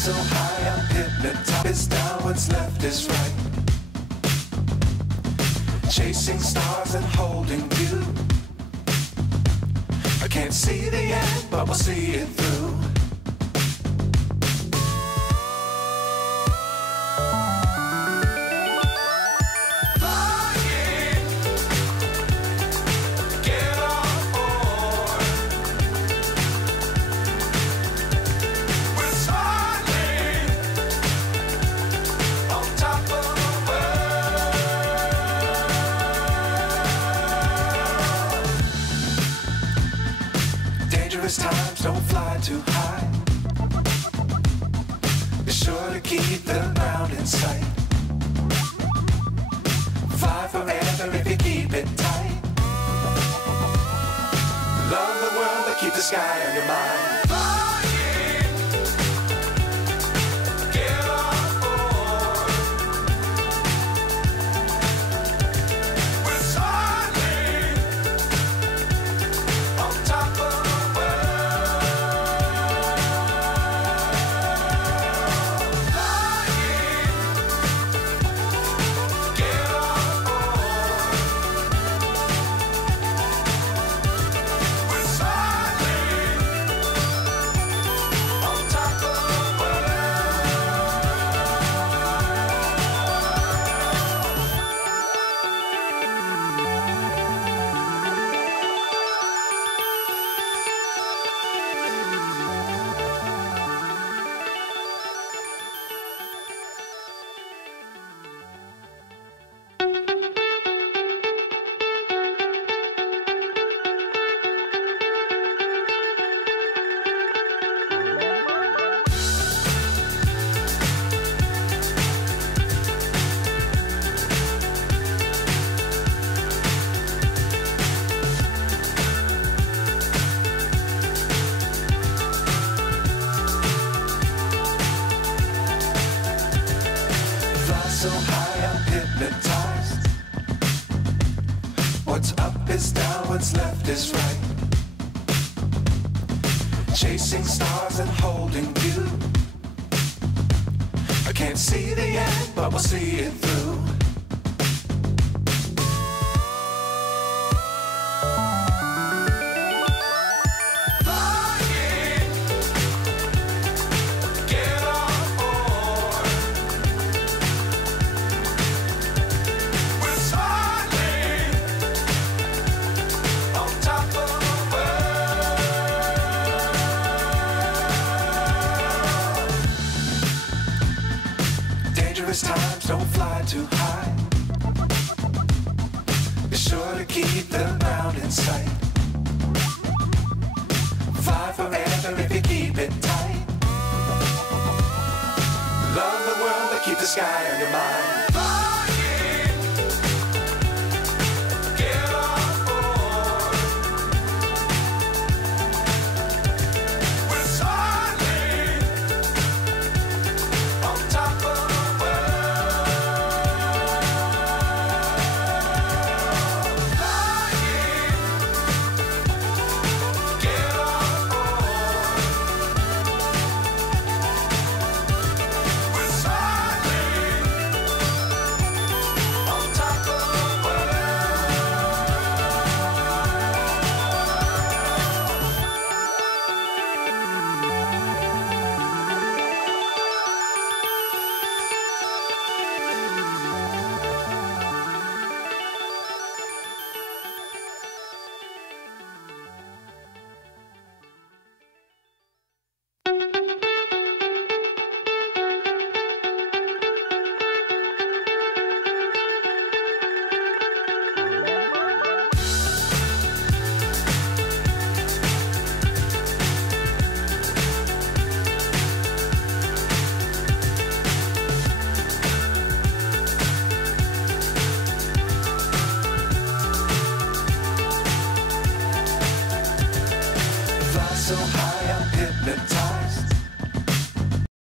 so high, I'm hypnotized. It's down, what's left is right. Chasing stars and holding you. I can't see the end, but we'll see it through. Times don't fly too high. Be sure to keep the ground in sight. Fly forever if you keep it tight. Love the world, but keep the sky on your mind. So high, I'm hypnotized. What's up is down, what's left is right. Chasing stars and holding you. I can't see the end, but we'll see it through. Times don't fly too high. Be sure to keep the ground in sight. Fly forever if you keep it tight. Love the world, but keep the sky on your mind. So high, I'm hypnotized.